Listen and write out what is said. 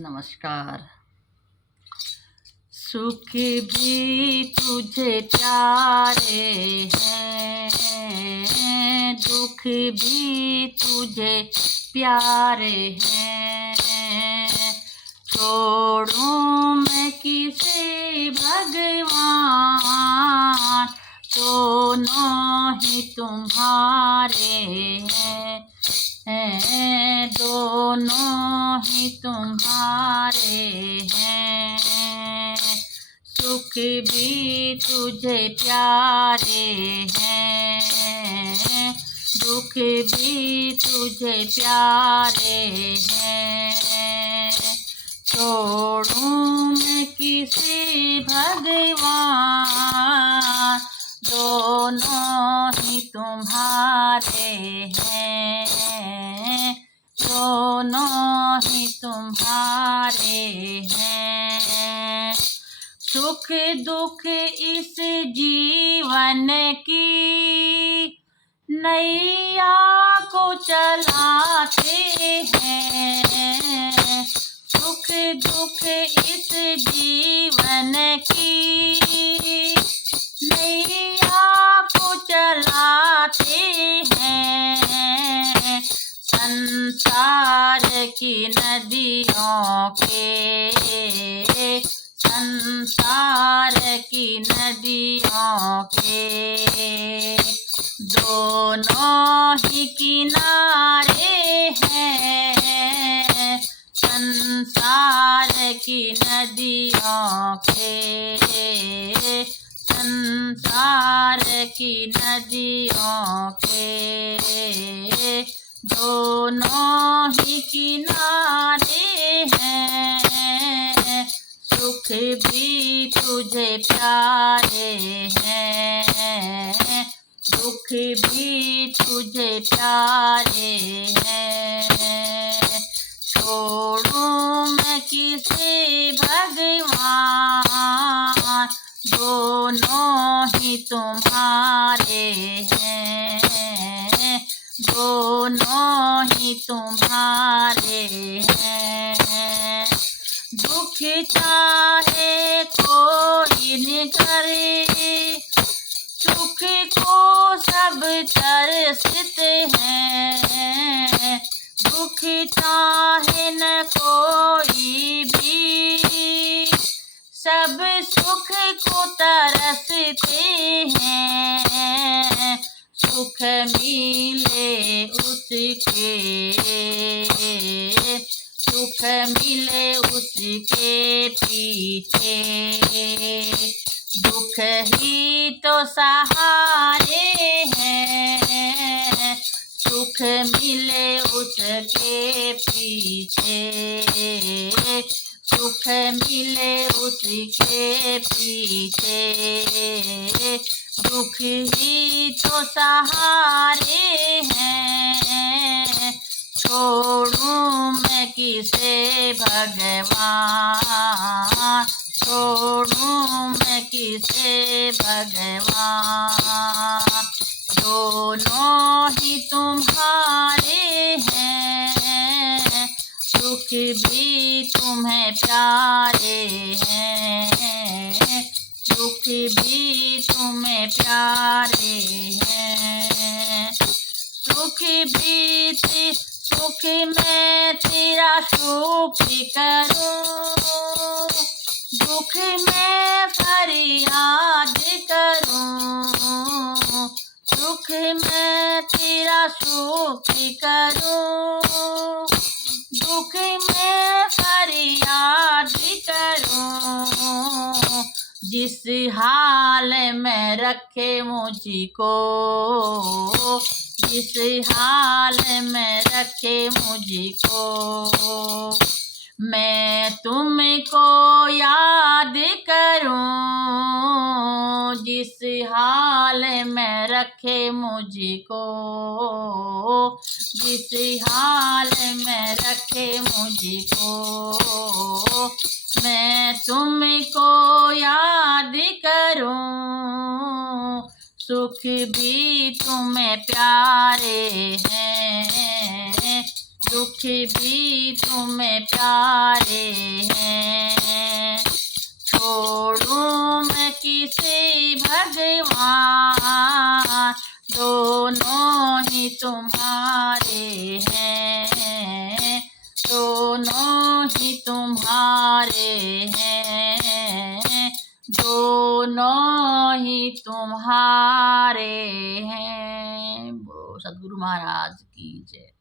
नमस्कार। सुख भी तुझे प्यारे हैं, दुख भी तुझे प्यारे हैं। छोड़ूं मैं किसे भगवान, दोनों ही तुम्हारे हैं, दोनों ही तुम्हारे हैं। सुख भी तुझे प्यारे हैं, दुख भी तुझे प्यारे हैं। छोड़ूं मैं किसी भगवान, दोनों ही तुम्हारे हैं, दोनों ही तुम्हारे हैं। सुख दुख इस जीवन की नैया को चलाते हैं। सुख दुख इस जीवन की नैया को चलाते हैं। संसार की नदियों के, संसार की नदियों के दोनों ही किनारे हैं। संसार की नदियों के, संसार की नदियों के दोनों ही किनारे हैं। सुख भी तुझे प्यारे हैं, दुख भी तुझे प्यारे हैं। छोड़ूं मैं किसे भगवान, दोनों ही तुम्हारे हैं, दोनों ही तुम्हारे हैं। दुख चाहे कोई न करे, सुख को सब तरसते हैं। दुख चाहे न कोई भी, सब सुख को तरसते हैं। सुख मिले उसके, सुख मिले उसके पीछे, दुख ही तो सहारे हैं। सुख मिले उसके पीछे, सुख मिले उसके पीछे, दुख ही तो सहारे हैं। छोड़ूं मैं किसे भगवान, छोड़ूं मैं किसे भगवान, दोनों ही तुम्हारे हैं। सुख भी तुम्हें प्यारे हैं, दुख भी तुम्हें प्यारे हैं। सुख भी सुख में तेरा शुक्र करूं, दुख में फरियाद करूं। सुख में तेरा शुक्र करूं, दुख में फरियाद करूं। जिस हाल में रखे मुझको, जिस हाल में रखे मुझको, मैं तुमको याद करूं। जिस हाल में रखे मुझको, जिस हाल में रखे मुझको, मैं तुमको याद करूं। सुख भी तुम्हें प्यारे हैं, दुख भी तुम्हें प्यारे हैं। छोड़ूं मैं किसे भगवान, दोनों ही तुम्हारे हैं, दोनों ही तुम्हारे हैं, दोनों ही तुम्हारे हैं। बोलो सद्गुरु महाराज की जय।